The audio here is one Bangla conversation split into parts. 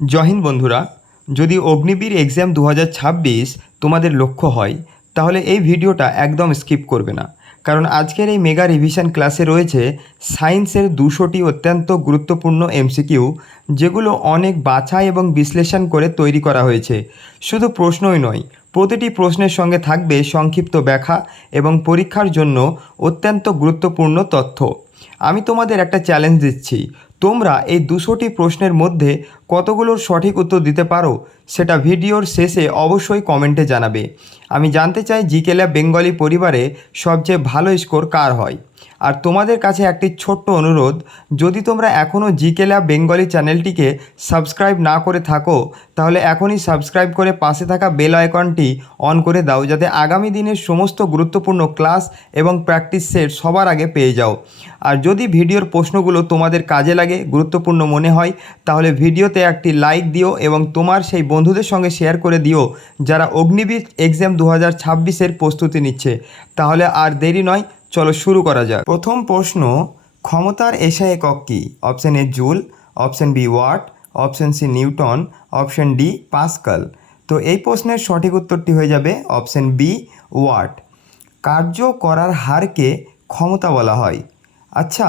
জয় হিন্দ বন্ধুরা, যদি অগ্নিবীর এক্সাম 2026 তোমাদের লক্ষ্য হয় তাহলে এই ভিডিওটা একদম স্কিপ করবে না। কারণ আজকের এই মেগা রিভিশন ক্লাসে রয়েছে সায়েন্সের 200টি অত্যন্ত গুরুত্বপূর্ণ এমসিকিউ, যেগুলো অনেক বাছাই এবং বিশ্লেষণ করে তৈরি করা হয়েছে। শুধু প্রশ্নই নয়, প্রতিটি প্রশ্নের সঙ্গে থাকবে সংক্ষিপ্ত ব্যাখ্যা এবং পরীক্ষার জন্য অত্যন্ত গুরুত্বপূর্ণ তথ্য। আমি তোমাদের একটা চ্যালেঞ্জ দিচ্ছি, তোমরা এই 200টি প্রশ্নের মধ্যে কতগুলোর সঠিক উত্তর দিতে পারো সেটা ভিডিওর শেষে অবশ্যই কমেন্টে জানাবে। আমি জানতে চাই জিকে ল্যাব বেঙ্গলি পরিবারে সবচেয়ে ভালো স্কোর কার হয়। আর তোমাদের কাছে একটি ছোট্ট অনুরোধ, যদি তোমরা এখনও জিকে ল্যাব বেঙ্গলি চ্যানেলটিকে সাবস্ক্রাইব না করে থাকো তাহলে এখনই সাবস্ক্রাইব করে পাশে থাকা বেল আইকনটি অন করে দাও, যাতে আগামী দিনের সমস্ত গুরুত্বপূর্ণ ক্লাস এবং প্র্যাকটিস সেট সবার আগে পেয়ে যাও। আর যদি ভিডিওর প্রশ্নগুলো তোমাদের কাজে লাগে, গুরুত্বপূর্ণ মনে হয়, তাহলে ভিডিওতে একটি লাইক দিও এবং তোমার সেই বন্ধুদের সঙ্গে শেয়ার করে দিও যারা অগ্নিবীর এক্সাম 2026-এর প্রস্তুতি নিচ্ছে। তাহলে আর দেরি নয়, চলো শুরু করা যাক। প্রথম প্রশ্ন, ক্ষমতার এসআই একক কী? Option A joule, option B watt, option C newton, option D pascal. তো এই প্রশ্নের সঠিক উত্তরটি হয়ে যাবে অপশান বি ওয়াট। কার্য করার হারকে ক্ষমতা বলা হয়। আচ্ছা,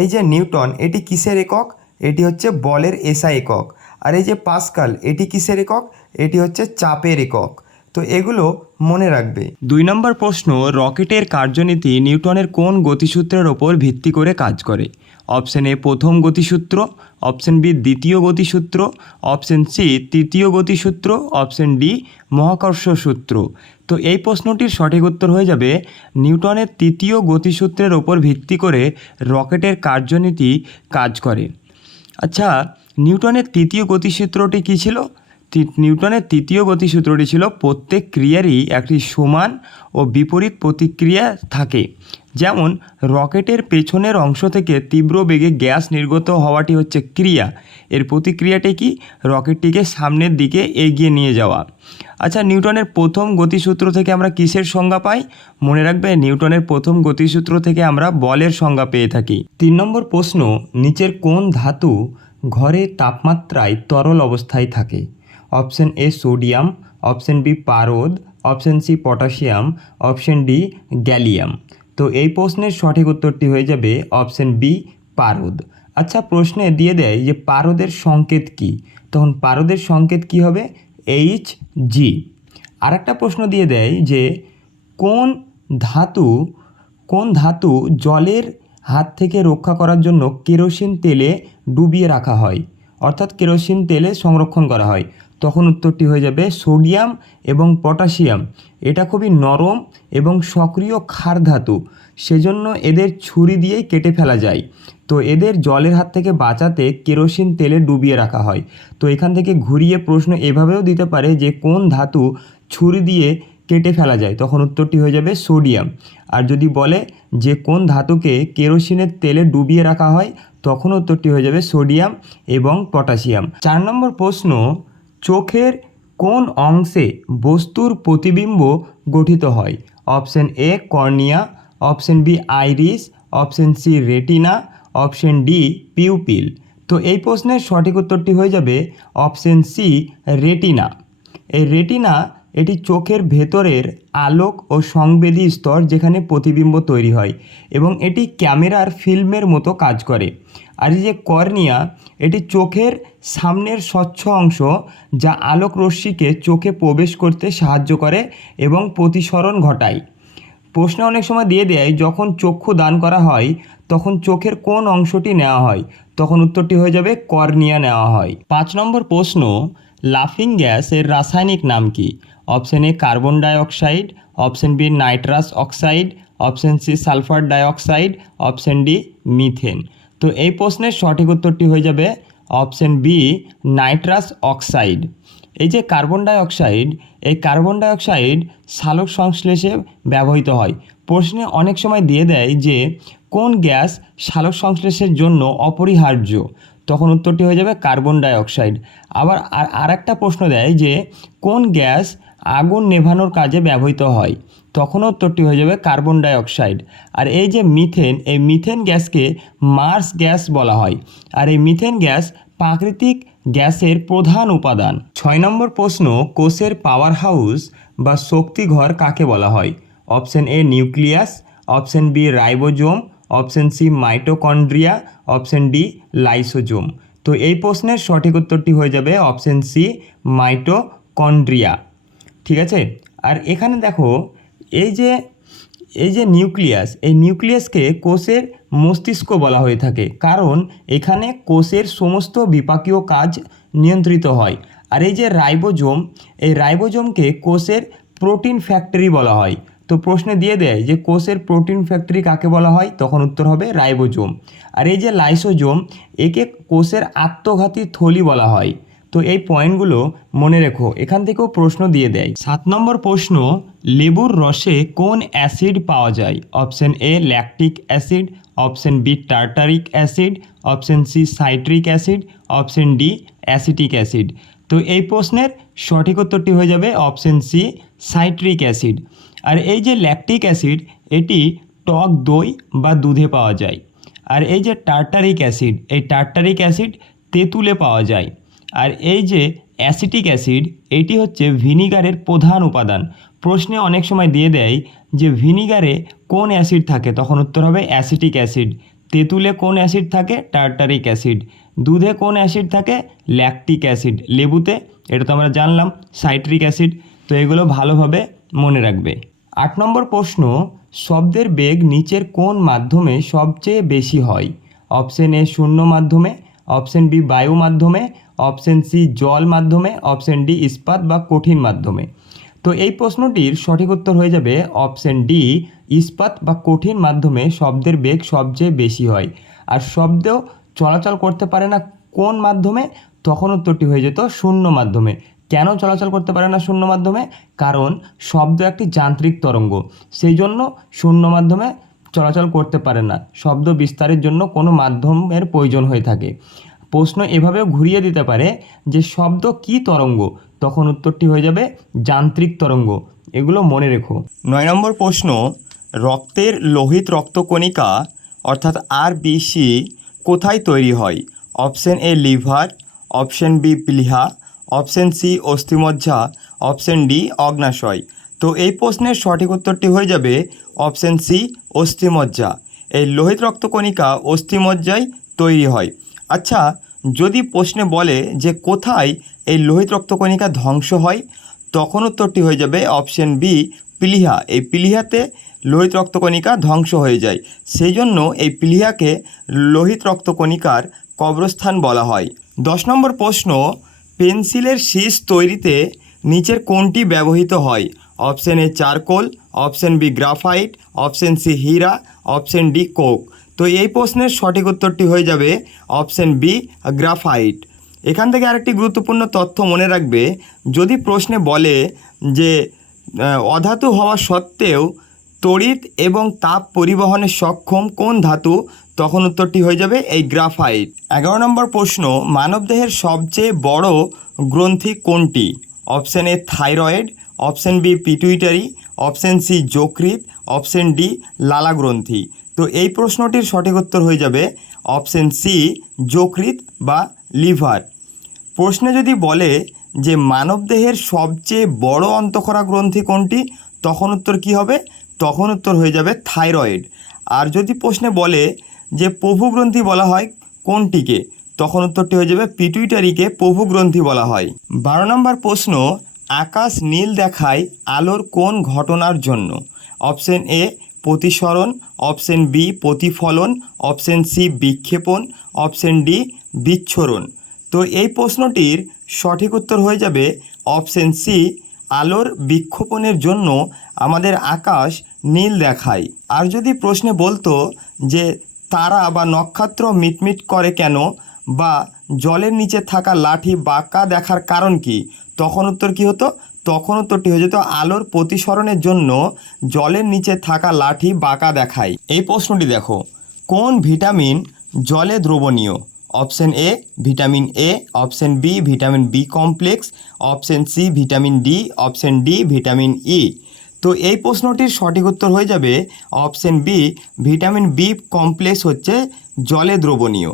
এই যে নিউটন, এটি কিসের একক? এটি হচ্ছে বলের এসআই একক। আর এই যে পাস্কাল, এটি কিসের একক? এটি হচ্ছে চাপের একক। তো এগুলো মনে রাখবে। 2 নম্বর প্রশ্ন, রকেটের কার্যনীতি নিউটনের কোন গতিসূত্রের ওপর ভিত্তি করে কাজ করে? অপশান এ প্রথম গতিসূত্র, অপশান বি দ্বিতীয় গতিসূত্র, অপশান সি তৃতীয় গতিসূত্র, অপশান ডি মহাকর্ষ সূত্র। তো এই প্রশ্নটির সঠিক উত্তর হয়ে যাবে নিউটনের তৃতীয় গতিসূত্রের ওপর ভিত্তি করে রকেটের কার্যনীতি কাজ করে। আচ্ছা, নিউটনের তৃতীয় গতিসূত্রটি কী ছিল? নিউটনের তৃতীয় গতিসূত্রটি ছিল প্রত্যেক ক্রিয়ারই একটি সমান ও বিপরীত প্রতিক্রিয়া থাকে। যেমন রকেটের পেছনের অংশ থেকে তীব্র বেগে গ্যাস নির্গত হওয়াটি হচ্ছে ক্রিয়া, এর প্রতিক্রিয়াটি কি? রকেটটিকে সামনের দিকে এগিয়ে নিয়ে যাওয়া। আচ্ছা, নিউটনের প্রথম গতিসূত্র থেকে আমরা কিসের সংজ্ঞা পাই? মনে রাখবে, নিউটনের প্রথম গতিসূত্র থেকে আমরা বলের সংজ্ঞা পেয়ে থাকি। 3 নম্বর প্রশ্ন, নিচের কোন ধাতু ঘরের তাপমাত্রায় তরল অবস্থায় থাকে? Option A sodium, option B পারদ, option C potassium, option D gallium. তো এই প্রশ্নের সঠিক উত্তরটি হয়ে যাবে অপশান বি পারদ। আচ্ছা, প্রশ্নে দিয়ে দেয় যে পারদের সংকেত কী, তখন পারদের সংকেত কী হবে? H G. আর একটা প্রশ্ন দিয়ে দেয় যে কোন ধাতু জলের হাত থেকে রক্ষা করার জন্য কেরোসিন তেলে ডুবিয়ে রাখা হয়, অর্থাৎ কেরোসিন তেলে সংরক্ষণ করা হয়? তখন উত্তরটি হয়ে যাবে সোডিয়াম এবং পটাশিয়াম। এটা খুবই নরম এবং সক্রিয় ক্ষার ধাতু, সেজন্য এদের ছুরি দিয়েই কেটে ফেলা যায়। তো এদের জলের হাত থেকে বাঁচাতে কেরোসিন তেলে ডুবিয়ে রাখা হয়। তো এখান থেকে ঘুরিয়ে প্রশ্ন এভাবেও দিতে পারে যে কোন ধাতু ছুরি দিয়ে কেটে ফেলা যায়, তখন উত্তরটি হয়ে যাবে সোডিয়াম। আর যদি বলে যে কোন ধাতুকে কেরোসিনের তেলে ডুবিয়ে রাখা হয়, তখন উত্তরটি হয়ে যাবে সোডিয়াম এবং পটাশিয়াম। 4 নম্বর প্রশ্ন, চোখের কোন অংশে বস্তুর প্রতিবিম্ব গঠিত হয়? Option A cornea, option B iris, option C retina, option D pupil. তো এই প্রশ্নের সঠিক উত্তরটি হয়ে যাবে অপশান সি রেটিনা। এই রেটিনা এটি চোখের ভেতরের আলোক ও সংবেদী স্তর, যেখানে প্রতিবিম্ব তৈরি হয়, এবং এটি ক্যামেরার ফিল্মের মতো কাজ করে। আর এই যে কর্নিয়া, এটি চোখের সামনের স্বচ্ছ অংশ, যা আলোক রশ্মিকে চোখে প্রবেশ করতে সাহায্য করে এবং প্রতিসরণ ঘটায়। প্রশ্ন অনেক সময় দিয়ে দেয় যখন চক্ষু দান করা হয় তখন চোখের কোন অংশটি নেওয়া হয়, তখন উত্তরটি হয়ে যাবে কর্নিয়া নেওয়া হয়। 5 নম্বর প্রশ্ন, লাফিং গ্যাস এর রাসায়নিক নাম কি? Option A carbon dioxide, option B nitrous oxide, option C sulphur dioxide, option D methane. তো এই প্রশ্নের সঠিক উত্তরটি হয়ে যাবে অপশান বি নাইট্রাস অক্সাইড। এই যে কার্বন ডাইঅক্সাইড সালোক সংশ্লেষে ব্যবহৃত হয়। প্রশ্নে অনেক সময় দিয়ে দেয় যে কোন গ্যাস সালোক সংশ্লেষের জন্য অপরিহার্য, তখন উত্তরটি হয়ে যাবে কার্বন ডাইঅক্সাইড। আবার আর একটা প্রশ্ন দেয় যে কোন গ্যাস আগুন নেভানোর কাজে ব্যবহৃত হয়, তখন উত্তরটি হয়ে যাবে কার্বন ডাইঅক্সাইড। আর এই যে মিথেন, এই মিথেন গ্যাসকে মার্স গ্যাস বলা হয়। আর এই মিথেন গ্যাস প্রাকৃতিক গ্যাসের প্রধান উপাদান। 6 নম্বর প্রশ্ন, কোষের পাওয়ার হাউস বা শক্তিঘর কাকে বলা হয়? Option A nucleus, option B ribosome, option C mitochondria, option D lysosome. তো এই প্রশ্নের সঠিক উত্তরটি হয়ে যাবে অপশন সি মাইটোকন্ড্রিয়া। ঠিক আছে। আর এখানে দেখো এই যে নিউক্লিয়াস, এই নিউক্লিয়াসকে কোষের মস্তিষ্ক বলা হয়ে থাকে, কারণ এখানে কোষের সমস্ত বিপাকীয় কাজ নিয়ন্ত্রিত হয়। আর এই যে রাইবোজোম, এই রাইবোজোমকে কোষের প্রোটিন ফ্যাক্টরি বলা হয়। তো প্রশ্নে দিয়ে দেয় যে কোষের প্রোটিন ফ্যাক্টরি কাকে বলা হয়, তখন উত্তর হবে রাইবোজোম। আর এই যে লাইসোজোম, একে কোষের আত্মঘাতী থলি বলা হয়। তো এই পয়েন্টগুলো মনে রেখো, এখান থেকেও প্রশ্ন দিয়ে দেয়। 7 নম্বর প্রশ্ন, লেবুর রসে কোন অ্যাসিড পাওয়া যায়? Option A lactic acid, option B tartaric acid, option C citric acid, option D acetic acid. তো এই প্রশ্নের সঠিক উত্তরটি হয়ে যাবে অপশন সি সাইট্রিক অ্যাসিড। আর এই যে ল্যাকটিক অ্যাসিড, এটি টক দই বা দুধে পাওয়া যায়। আর এই যে টার্টারিক অ্যাসিড, এই টার্টারিক অ্যাসিড তেঁতুলে পাওয়া যায়। আর এই যে অ্যাসিটিক অ্যাসিড, এটি হচ্ছে ভিনিগারের প্রধান উপাদান। প্রশ্নে অনেক সময় দিয়ে দেয় যে ভিনিগারে কোন অ্যাসিড থাকে, তখন উত্তর হবে অ্যাসিটিক অ্যাসিড। তেঁতুলে কোন অ্যাসিড থাকে? Tartaric acid. দুধে কোন অ্যাসিড থাকে? Lactic acid. লেবুতে, এটা তো আমরা জানলাম, সাইট্রিক অ্যাসিড। তো এগুলো ভালোভাবে মনে রাখবে। 8 নম্বর প্রশ্ন, শব্দের বেগ নিচের কোন মাধ্যমে সবচেয়ে বেশি হয়? অপশন এ শূন্য মাধ্যমে, অপশন বি বায়ু মাধ্যমে, অপশন সি জল মাধ্যমে, অপশন ডি ইস্পাত বা কঠিন মাধ্যমে। তো এই প্রশ্নটির সঠিক উত্তর হয়ে যাবে অপশন ডি ইস্পাত বা কঠিন মাধ্যমে শব্দের বেগ সবচেয়ে বেশি হয়। আর শব্দ চলাচল করতে পারে না কোন মাধ্যমে? তখন উত্তরটি হয়ে যেত শূন্য মাধ্যমে। কেন চলাচল করতে পারে না শূন্য মাধ্যমে? কারণ শব্দ একটি যান্ত্রিক তরঙ্গ, সেই জন্য শূন্য মাধ্যমে চলাচল করতে পারে না। শব্দ বিস্তারের জন্য কোনো মাধ্যমের প্রয়োজন হয়ে থাকে। প্রশ্ন এভাবেও ঘুরিয়ে দিতে পারে যে শব্দ কি তরঙ্গ, তখন উত্তরটি হয়ে যাবে যান্ত্রিক তরঙ্গ। এগুলো মনে রেখো। 9 নম্বর প্রশ্ন, রক্তের লোহিত রক্তকণিকা অর্থাৎ আরবিসি কোথায় তৈরি হয়? Option A liver, option B প্লীহা, অপশন সি অস্থিমজ্জা, অপশন ডি অগ্নাশয়। তো এই প্রশ্নের সঠিক উত্তরটি হয়ে যাবে অপশন সি অস্থিমজ্জা। এই লোহিত রক্তকণিকা অস্থিমজ্জায় তৈরি হয়। আচ্ছা, যদি প্রশ্নে বলে যে কোথায় এই লোহিত রক্তকণিকা ধ্বংস হয়, তখন উত্তরটি হয়ে যাবে অপশন বি প্লীহা। এই প্লীহাতে লোহিত রক্তকণিকা ধ্বংস হয়ে যায়, সেই জন্য এই প্লীহাকে লোহিত রক্তকণিকার কবরস্থান বলা হয়। 10 নম্বর প্রশ্ন, পেন্সিলের শীষ তৈরিতে নিচের কোনটি ব্যবহৃত হয়? Option A charcoal, option B graphite, option C হীরা, অপশন ডি কোক। তো এই প্রশ্নের সঠিক উত্তরটি হয়ে যাবে অপশন বি গ্রাফাইট। এখান থেকে আরেকটি গুরুত্বপূর্ণ তথ্য মনে রাখবে, যদি প্রশ্নে বলে যে অধাতু হওয়া সত্ত্বেও তড়িৎ এবং তাপ পরিবহনে সক্ষম কোন ধাতু, তখন উত্তরটি হয়ে যাবে এই গ্রাফাইট। 11 নম্বর প্রশ্ন, মানবদেহের সবচেয়ে বড় গ্রন্থি কোনটি? Option A thyroid, option B pituitary, option C যকৃৎ, অপশন ডি লালা গ্রন্থি। তো এই প্রশ্নটির সঠিক উত্তর হয়ে যাবে অপশন সি যকৃৎ বা লিভার। প্রশ্নে যদি বলে যে মানবদেহের সবচেয়ে বড় অন্তঃক্ষরা গ্রন্থি কোনটি, তখন উত্তর কী হবে? তখন উত্তর হয়ে যাবে থাইরয়েড। আর যদি প্রশ্নে বলে যে প্রভুগ্রন্থি বলা হয় কোনটিকে, তখন উত্তরটি হয়ে যাবে পিটুইটারিকে প্রভুগ্রন্থি বলা হয়। 12 নম্বর প্রশ্ন, আকাশ নীল দেখায় আলোর কোন ঘটনার জন্য? অপশন এ প্রতিসরণ, অপশন বি প্রতিফলন, অপশন সি বিক্ষেপণ, অপশন ডি বিচ্ছুরণ। তো এই প্রশ্নটির সঠিক উত্তর হয়ে যাবে অপশন সি আলোর বিক্ষেপণের জন্য আমাদের আকাশ নীল দেখায়। আর যদি প্রশ্নে বলতো যে তারা বা নক্ষত্র মিটমিট করে কেন, বা জলের নিচে থাকা লাঠি বাঁকা দেখার কারণ কি, তখন উত্তর কী হতো? তখন উত্তরটি হয়ে যেত আলোর প্রতিসরণের জন্য জলের নিচে থাকা লাঠি বাঁকা দেখায়। এই প্রশ্নটি দেখো, কোন ভিটামিন জলে দ্রবণীয়? Option A vitamin A, option B vitamin B complex, option C vitamin D, option D vitamin E. তো এই প্রশ্নটির সঠিক উত্তর হয়ে যাবে option B vitamin B complex হচ্ছে জলে দ্রবণীয়।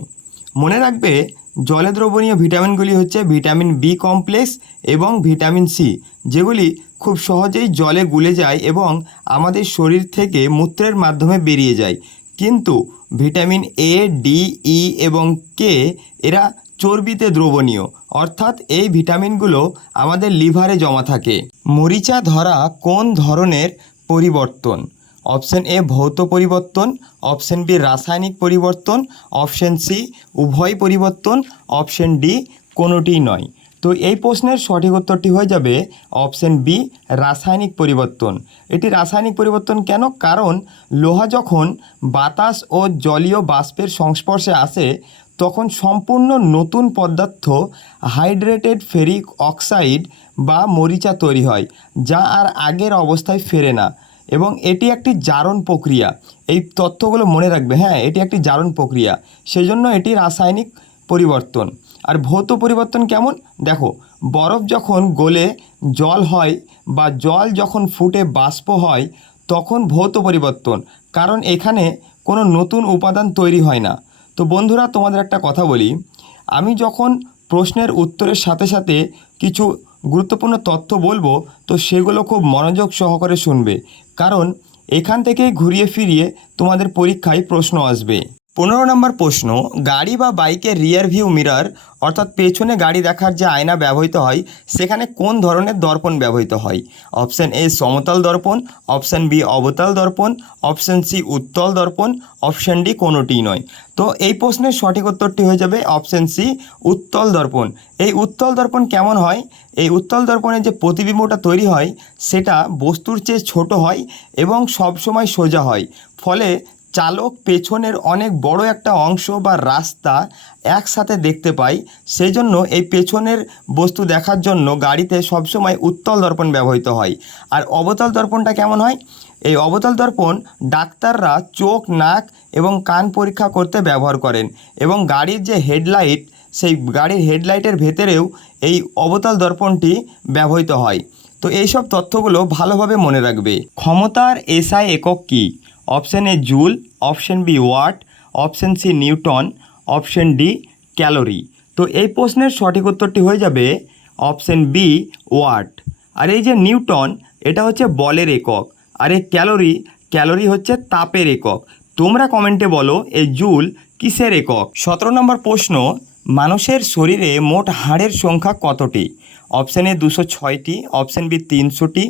মনে রাখবে জলে দ্রবণীয় ভিটামিনগুলি হচ্ছে ভিটামিন বি কমপ্লেক্স এবং ভিটামিন সি, যেগুলি খুব সহজেই জলে গুলে যায় এবং আমাদের শরীর থেকে মূত্রের মাধ্যমে বেরিয়ে যায়। কিন্তু ভিটামিন এ, ডি, ই এবং কে এরা চর্বিতে দ্রবণীয়, অর্থাৎ এই ভিটামিনগুলো আমাদের লিভারে জমা থাকে। মরিচা ধরা কোন ধরনের পরিবর্তন? অপশন এ ভৌত পরিবর্তন, অপশন বি রাসায়নিক পরিবর্তন, অপশন সি উভয় পরিবর্তন, অপশন ডি কোনোটিই নয়। তো এই প্রশ্নের সঠিক উত্তরটি হয়ে যাবে অপশন বি রাসায়নিক পরিবর্তন। এটি রাসায়নিক পরিবর্তন কেন? কারণ লোহা যখন বাতাস ও জলীয় বাষ্পের সংস্পর্শে আসে তখন সম্পূর্ণ নতুন পদার্থ হাইড্রেটেড ফেরিক অক্সাইড বা মরিচা তৈরি হয়, যা আর আগের অবস্থায় ফেরে না এবং এটি একটি জারণ প্রক্রিয়া। এই তথ্যগুলো মনে রাখবে, হ্যাঁ, এটি একটি জারণ প্রক্রিয়া, সেজন্য এটি রাসায়নিক পরিবর্তন। আর ভৌত পরিবর্তন কেমন? দেখো, বরফ যখন গলে জল হয় বা জল যখন ফুটে বাষ্প হয় তখন ভৌত পরিবর্তন, কারণ এখানে কোনো নতুন উপাদান তৈরি হয় না। তো বন্ধুরা, তোমাদের একটা কথা বলি, আমি যখন প্রশ্নের উত্তরের সাথে সাথে কিছু গুরুত্বপূর্ণ তথ্য বলবো তো সেগুলো খুব মনোযোগ সহকারে শুনবে, কারণ এখান থেকেই ঘুরিয়ে ফিরিয়ে তোমাদের পরীক্ষায় প্রশ্ন আসবে। 15 নম্বর প্রশ্ন, গাড়ি বা বাইকের রিয়ার ভিউ মিরর অর্থাৎ পেছনে গাড়ি দেখার যে আয়না ব্যবহৃত হয় সেখানে কোন ধরনের দর্পণ ব্যবহৃত হয়? অপশান এ সমতল দর্পণ, অপশান বি অবতল দর্পণ, অপশান সি উত্তল দর্পণ, অপশান ডি কোনোটিই নয়। তো এই প্রশ্নের সঠিক উত্তরটি হয়ে যাবে অপশান সি উত্তল দর্পণ। এই উত্তল দর্পণ কেমন হয়? এই উত্তল দর্পণের যে প্রতিবিম্বটা তৈরি হয় সেটা বস্তুর চেয়ে ছোট হয় এবং সবসময় সোজা হয়, ফলে চালক পেছনের অনেক বড় একটা অংশ বা রাস্তা একসাথে দেখতে পায়। সেই জন্য এই পেছনের বস্তু দেখার জন্য গাড়িতে সবসময় উত্তল দর্পণ ব্যবহৃত হয়। আর অবতল দর্পণটা কেমন হয়? এই অবতল দর্পণ ডাক্তাররা চোখ, নাক এবং কান পরীক্ষা করতে ব্যবহার করেন এবং গাড়ির যে হেডলাইট সেই গাড়ির হেডলাইটের ভেতরেও এই অবতল দর্পণটি ব্যবহৃত হয়। তো এইসব তথ্যগুলো ভালোভাবে মনে রাখবে। ক্ষমতার এসআই একক কী? Option A joule, option B watt, option C newton, option D calorie. তো এই প্রশ্নের সঠিক উত্তরটি হয়ে যাবে অপশান বি ওয়াট। আর এই যে নিউটন এটা হচ্ছে বলের একক, আর এই ক্যালোরি হচ্ছে তাপের একক। তোমরা কমেন্টে বলো এই জুল কিসের একক? 17 নম্বর প্রশ্ন, মানুষের শরীরে মোট হাড়ের সংখ্যা কতটি? অপশান এ 206টি, অপশান বি 300টি,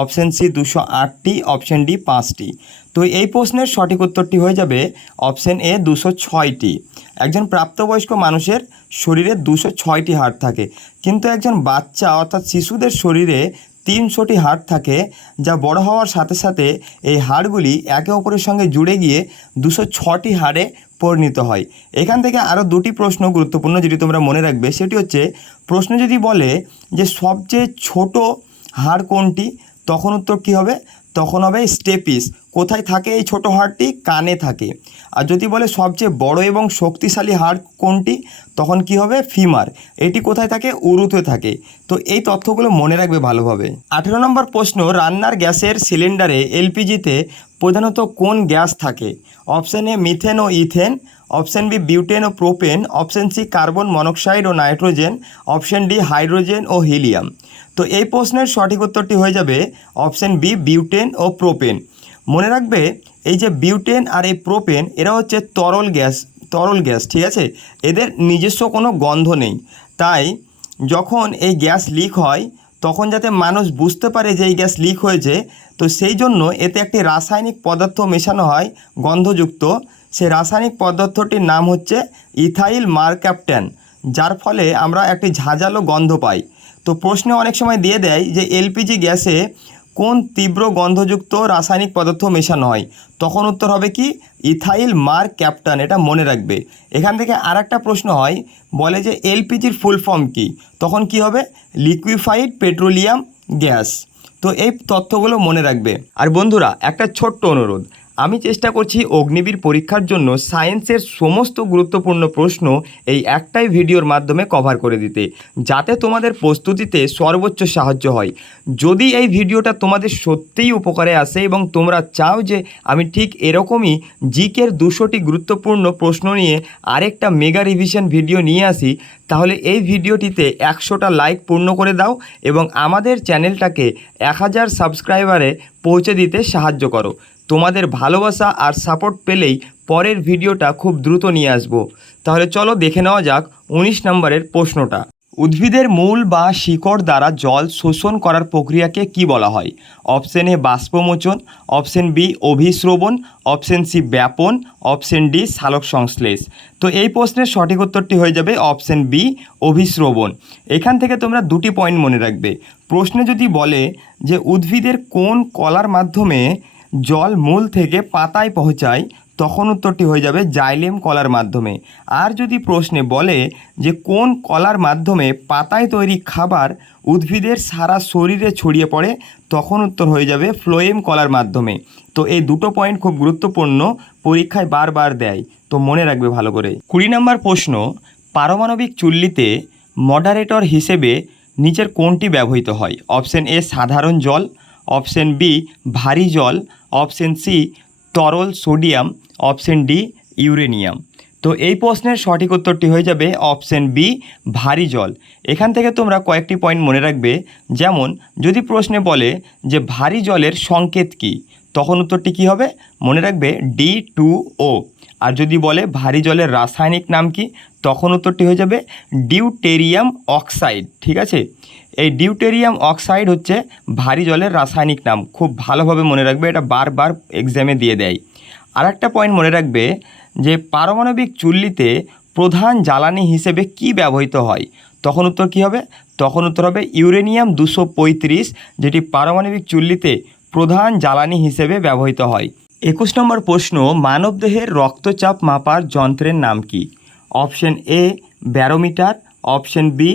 অপশান সি 208টি, অপশান ডি 5টি। তো এই প্রশ্নের সঠিক উত্তরটি হয়ে যাবে অপশান এ 206টি। একজন প্রাপ্তবয়স্ক মানুষের শরীরে 206টি হাড় থাকে, কিন্তু একজন বাচ্চা অর্থাৎ শিশুদের শরীরে 300টি হাড় থাকে, যা বড় হওয়ার সাথে সাথে এই হাড়গুলি একে অপরের সঙ্গে জুড়ে গিয়ে 206টি হাড়ে পরিণত হয়। এখান থেকে আরও দুটি প্রশ্ন গুরুত্বপূর্ণ যেটি তোমরা মনে রাখবে, সেটি হচ্ছে প্রশ্ন যদি বলে যে সবচেয়ে ছোট হাড় কোনটি, তখন উত্তর কী হবে? তখন হবে স্টেপিস। কোথায় থাকে এই ছোট হাড়টি? কানে থাকে। আর যদি বলে সবচেয়ে বড় এবং শক্তিশালী হাড় কোনটি, তখন কি হবে? ফিমার। এটি কোথায় থাকে? উরুতে থাকে। তো এই তথ্যগুলো মনে রাখবে ভালোভাবে। 18 নম্বর প্রশ্ন, রান্নার গ্যাসের সিলিন্ডারে এলপিজিতে প্রধানত কোন গ্যাস থাকে? অপশান এ মিথেন ও ইথেন, অপশান বি বিউটেন ও propane, option C carbon monoxide ও নাইট্রোজেন, অপশান ডি হাইড্রোজেন ও হিলিয়াম। তো এই প্রশ্নের সঠিক উত্তরটি হয়ে যাবে অপশান বি বিউটেন ও প্রোপেন। মনে রাখবে এই যে বিউটেন আর এই প্রোপেন এরা হচ্ছে তরল গ্যাস, ঠিক আছে? এদের নিজস্ব কোনো গন্ধ নেই, তাই যখন এই গ্যাস লিক হয় তখন যাতে মানুষ বুঝতে পারে যে এই গ্যাস লিক হয়েছে, তো সেই জন্য এতে একটি রাসায়নিক পদার্থ মেশানো হয় গন্ধযুক্ত। সেই রাসায়নিক পদার্থটির নাম হচ্ছে ইথাইল মারক্যাপট্যান, যার ফলে আমরা একটি ঝাঁঝালো গন্ধ পাই। তো প্রশ্নে অনেক সময় দিয়ে দেয় যে এলপিজি গ্যাসে কোন তীব্র গন্ধযুক্ত রাসায়নিক পদার্থ মেশানো হয়, তখন উত্তর হবে কি? ইথাইল মারক্যাপট্যান। এটা মনে রাখবে। এখান থেকে আর একটা প্রশ্ন হয়, বলে যে এলপিজির ফুল ফর্ম কী, তখন কি হবে? Liquefied petroleum gas. তো এই তথ্যগুলো মনে রাখবে। আর বন্ধুরা, একটা ছোট্ট অনুরোধ, আমি চেষ্টা করছি অগ্নিবীর পরীক্ষার জন্য সায়েন্সের সমস্ত গুরুত্বপূর্ণ প্রশ্ন এই একটাই ভিডিওর মাধ্যমে কভার করে দিতে, যাতে তোমাদের প্রস্তুতিতে সর্বোচ্চ সাহায্য হয়। যদি এই ভিডিওটা তোমাদের সত্যিই উপকারে আসে এবং তোমরা চাও যে আমি ঠিক এরকমই জিকের 200টি গুরুত্বপূর্ণ প্রশ্ন নিয়ে আরেকটা মেগা রিভিশন ভিডিও নিয়ে আসি, তাহলে এই ভিডিওটিতে 100টা লাইক পূর্ণ করে দাও এবং আমাদের চ্যানেলটাকে 1000 সাবস্ক্রাইবারে পৌঁছে দিতে সাহায্য করো। তোমাদের ভালোবাসা আর সাপোর্ট পেলেই পরের ভিডিওটা খুব দ্রুত নিয়ে আসব। তাহলে চলো দেখে নেওয়া যাক 19 নম্বরের প্রশ্নটা। উদ্ভিদের মূল বা শিকড় দ্বারা জল শোষণ করার প্রক্রিয়াকে কি বলা হয়? অপশন এ বাষ্পমোচন, অপশন বি অভিস্রবণ, অপশন সি ব্যাপন, অপশন ডি সালোক সংশ্লেষ। তো এই প্রশ্নের সঠিক উত্তরটি হয়ে যাবে অপশন বি অভিস্রবণ। এখান থেকে তোমরা দুটি পয়েন্ট মনে রাখবে। প্রশ্নে যদি বলে যে উদ্ভিদের কোন কলার মাধ্যমে জল মূল থেকে পাতায় পৌঁছায়, তখন উত্তরটি হয়ে যাবে জাইলেম কলার মাধ্যমে। আর যদি প্রশ্নে বলে যে কোন কলার মাধ্যমে পাতায় তৈরি খাবার উদ্ভিদের সারা শরীরে ছড়িয়ে পড়ে, তখন উত্তর হয়ে যাবে ফ্লোয়েম কলার মাধ্যমে। তো এই দুটো পয়েন্ট খুব গুরুত্বপূর্ণ, পরীক্ষায় বারবার দেয়, তো মনে রাখবে ভালো করে। 20 নম্বর প্রশ্ন, পারমাণবিক চুল্লিতে মডারেটর হিসেবে নিচের কোনটি ব্যবহৃত হয়? অপশন এ সাধারণ জল, অপশন বি ভারী জল, অপশন সি তরল সোডিয়াম, অপশন ডি ইউরেনিয়াম। তো এই প্রশ্নের সঠিক উত্তরটি হয়ে যাবে অপশন বি ভারী জল। এখান থেকে তোমরা কয়েকটি পয়েন্ট মনে রাখবে, যেমন যদি প্রশ্নে বলে যে ভারী জলের সংকেত কী, তখন উত্তরটি কী হবে? মনে রাখবে D2O। আর যদি বলে ভারী জলের রাসায়নিক নাম কি, তখন উত্তরটি হয়ে যাবে ডিউটেরিয়াম অক্সাইড। ঠিক আছে, এই ডিউটেরিয়াম অক্সাইড হচ্ছে ভারী জলের রাসায়নিক নাম। খুব ভালোভাবে মনে রাখবে, এটা বারবার এক্সামে দিয়ে দেয়। আর একটা পয়েন্ট মনে রাখবে যে পারমাণবিক চুল্লিতে প্রধান জ্বালানি হিসেবে কি ব্যবহৃত হয়, তখন উত্তর কী হবে? তখন উত্তর হবে ইউরেনিয়াম 235, যেটি পারমাণবিক চুল্লিতে প্রধান জ্বালানি হিসেবে ব্যবহৃত হয়। 21 নম্বর প্রশ্ন, মানবদেহের রক্তচাপ মাপার যন্ত্রের নাম কি? Option A barometer, option B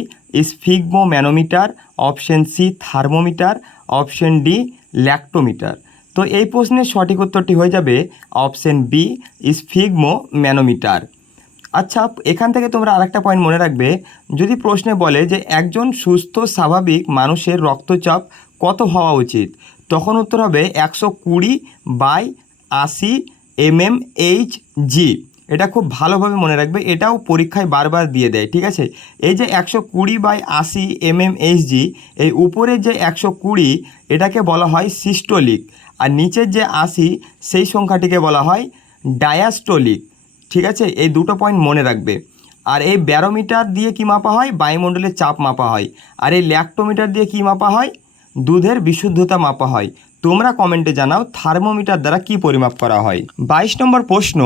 sphygmomanometer, option C thermometer, option D lactometer. তো এই প্রশ্নের সঠিক উত্তরটি হয়ে যাবে অপশন বি স্ফিগমোম্যানোমিটার। আচ্ছা, এখান থেকে তোমরা আরেকটা পয়েন্ট মনে রাখবে, যদি প্রশ্নে বলে যে একজন সুস্থ স্বাভাবিক মানুষের রক্তচাপ কত হওয়া উচিত, তখন উত্তর হবে 120/80 mmHg। এটা খুব ভালোভাবে মনে রাখবে, এটাও পরীক্ষায় বারবার দিয়ে দেয়। ঠিক আছে, এই যে 120/80 mmHg, এই উপরের যে 120 এটাকে বলা হয় সিস্টোলিক, আর নিচের যে 80 সেই সংখ্যাটিকে বলা হয় ডায়াস্টোলিক। ঠিক আছে, এই দুটো পয়েন্ট মনে রাখবে। আর এই ব্যারোমিটার দিয়ে কি মাপা হয়? বায়ুমণ্ডলের চাপ মাপা হয়। আর এই ল্যাক্টোমিটার দিয়ে কি মাপা হয়? দুধের বিশুদ্ধতা মাপা হয়। তোমরা কমেন্টে জানাও থার্মোমিটার দ্বারা কি পরিমাপ করা হয়। 22 নম্বর প্রশ্ন,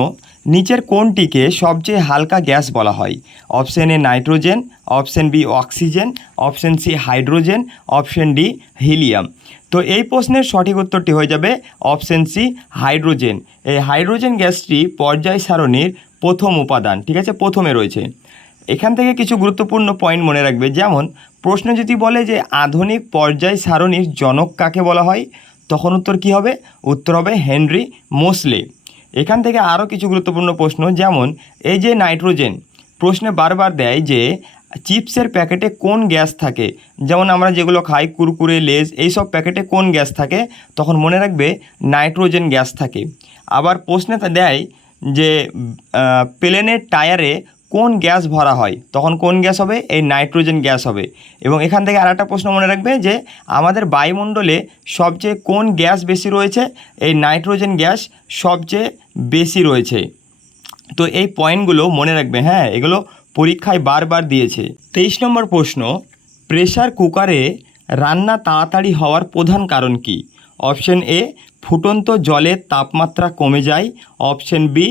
নিচের কোনটিকে সবচেয়ে হালকা গ্যাস বলা হয়? Option A nitrogen, option B oxygen, option C hydrogen, option D helium. তো এই প্রশ্নের সঠিক উত্তরটি হয়ে যাবে অপশন সি হাইড্রোজেন। এই হাইড্রোজেন গ্যাসটি পর্যায় সারণীর প্রথম উপাদান। ঠিক আছে, প্রথমে রয়েছে। এখান থেকে কিছু গুরুত্বপূর্ণ পয়েন্ট মনে রাখবে, যেমন প্রশ্ন যদি বলে যে আধুনিক পর্যায় সারণীর জনক কাকে বলা হয়, তখন উত্তর কী হবে? উত্তর হবে হেনরি মোসলে। এখান থেকে আরও কিছু গুরুত্বপূর্ণ প্রশ্ন, যেমন এই যে নাইট্রোজেন, প্রশ্নে বারবার দেয় যে চিপসের প্যাকেটে কোন গ্যাস থাকে, যেমন আমরা যেগুলো খাই কুরকুরে, লেজ, এইসব প্যাকেটে কোন গ্যাস থাকে, তখন মনে রাখবে নাইট্রোজেন গ্যাস থাকে। আবার প্রশ্নে দেয় যে প্লেনের টায়ারে কোন গ্যাস ভরা হয়, তখন কোন গ্যাস হবে? এই নাইট্রোজেন গ্যাস হবে। এবং এখান থেকে আরেকটা প্রশ্ন মনে রাখবে যে আমাদের বায়ুমণ্ডলে সবচেয়ে কোন গ্যাস বেশি রয়েছে? এই নাইট্রোজেন গ্যাস সবচেয়ে বেশি রয়েছে। তো এই পয়েন্টগুলো মনে রাখবে, হ্যাঁ, এগুলো পরীক্ষায় বারবার দিয়েছে। 23 নম্বর প্রশ্ন, প্রেসার কুকারে রান্না তাড়াতাড়ি হওয়ার প্রধান কারণ কি? অপশন এ ফুটন্ত জলের তাপমাত্রা কমে যায়, অপশন বি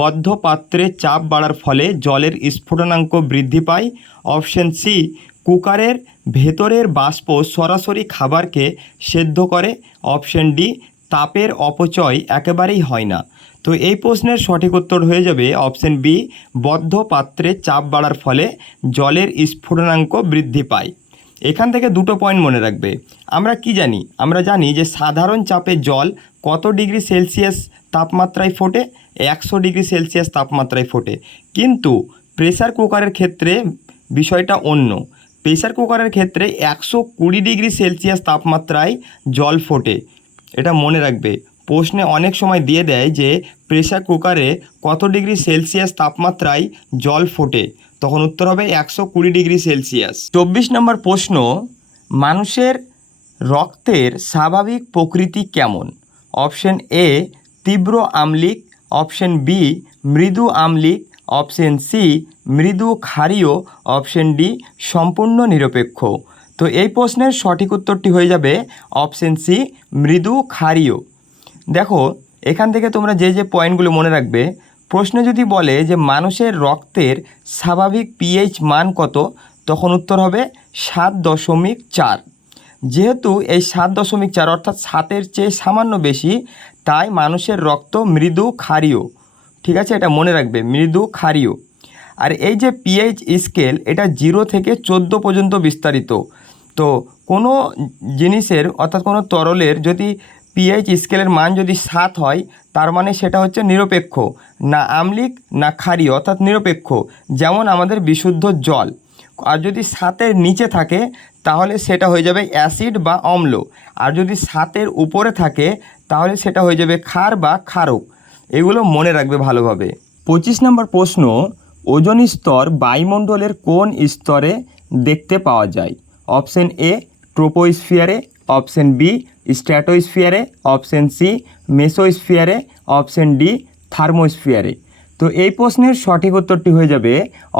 বদ্ধ পাত্রে চাপ বাড়ার ফলে জলের স্ফুটনাঙ্ক বৃদ্ধি পায়, অপশন সি কুকারের ভেতরের বাষ্প সরাসরি খাবারকে সেদ্ধ করে, অপশন ডি তাপের অপচয় একেবারেই হয় না। তো এই প্রশ্নের সঠিক উত্তর হয়ে যাবে অপশন বি বদ্ধ পাত্রে চাপ বাড়ার ফলে জলের স্ফুটনাঙ্ক বৃদ্ধি পায়। এখান থেকে দুটো পয়েন্ট মনে রাখবে। আমরা কি জানি? আমরা জানি যে সাধারণ চাপে জল কত ডিগ্রি সেলসিয়াস তাপমাত্রায় ফোটে? 100 ডিগ্রি সেলসিয়াস তাপমাত্রায় ফোটে। কিন্তু প্রেসার কুকারের ক্ষেত্রে বিষয়টা অন্য। প্রেসার কুকারের ক্ষেত্রে 120 ডিগ্রি সেলসিয়াস তাপমাত্রায় জল ফোটে। এটা মনে রাখবে, প্রশ্নে অনেক সময় দিয়ে দেয় যে প্রেসার কুকারে কত ডিগ্রি সেলসিয়াস তাপমাত্রায় জল ফোটে, তখন উত্তর হবে 120 ডিগ্রি সেলসিয়াস। 24 নম্বর প্রশ্ন, মানুষের রক্তের স্বাভাবিক প্রকৃতি কেমন? অপশন এ তীব্র আম্লিক, অপশন বি মৃদু আম্লিক, অপশন সি মৃদু ক্ষারীয়, অপশন ডি সম্পূর্ণ নিরপেক্ষ। তো এই প্রশ্নের সঠিক উত্তরটি হয়ে যাবে অপশন সি মৃদু ক্ষারীয়। দেখো, এখান থেকে তোমরা যে যে পয়েন্টগুলো মনে রাখবে, প্রশ্নে যদি বলে যে মানুষের রক্তের স্বাভাবিক পিএইচ মান কত, তখন উত্তর হবে 7.4। যেহেতু এই 7.4 অর্থাৎ 7-এর চেয়ে সামান্য বেশি, তাই মানুষের রক্ত মৃদু ক্ষারীয়। ঠিক আছে, এটা মনে রাখবে, মৃদু ক্ষারীয়। আর এই যে পিএইচ স্কেল, এটা 0 থেকে 14 পর্যন্ত বিস্তারিত। তো কোনো জিনিসের অর্থাৎ কোনো তরলের যদি পিএইচ স্কেলের মান যদি 7 হয়, তার মানে সেটা হচ্ছে নিরপেক্ষ, না আম্লিক না ক্ষারীয়, অর্থাৎ নিরপেক্ষ, যেমন আমাদের বিশুদ্ধ জল। আর যদি 7-এর নিচে থাকে তাহলে সেটা হয়ে যাবে অ্যাসিড বা অম্ল, আর যদি 7-এর উপরে থাকে তাহলে সেটা হয়ে যাবে ক্ষার বা ক্ষারক। এগুলো মনে রাখবে ভালোভাবে। 25 নম্বর প্রশ্ন, ওজোন স্তর বায়ুমণ্ডলের কোন স্তরে দেখতে পাওয়া যায়? অপশন এ ট্রোপোস্ফিয়ারে, অপশন বি স্ট্র্যাটোস্ফিয়ারে, অপশন সি মেসোস্ফিয়ারে, অপশন ডি থার্মোস্ফিয়ারে। তো এই প্রশ্নের সঠিক উত্তরটি হয়ে যাবে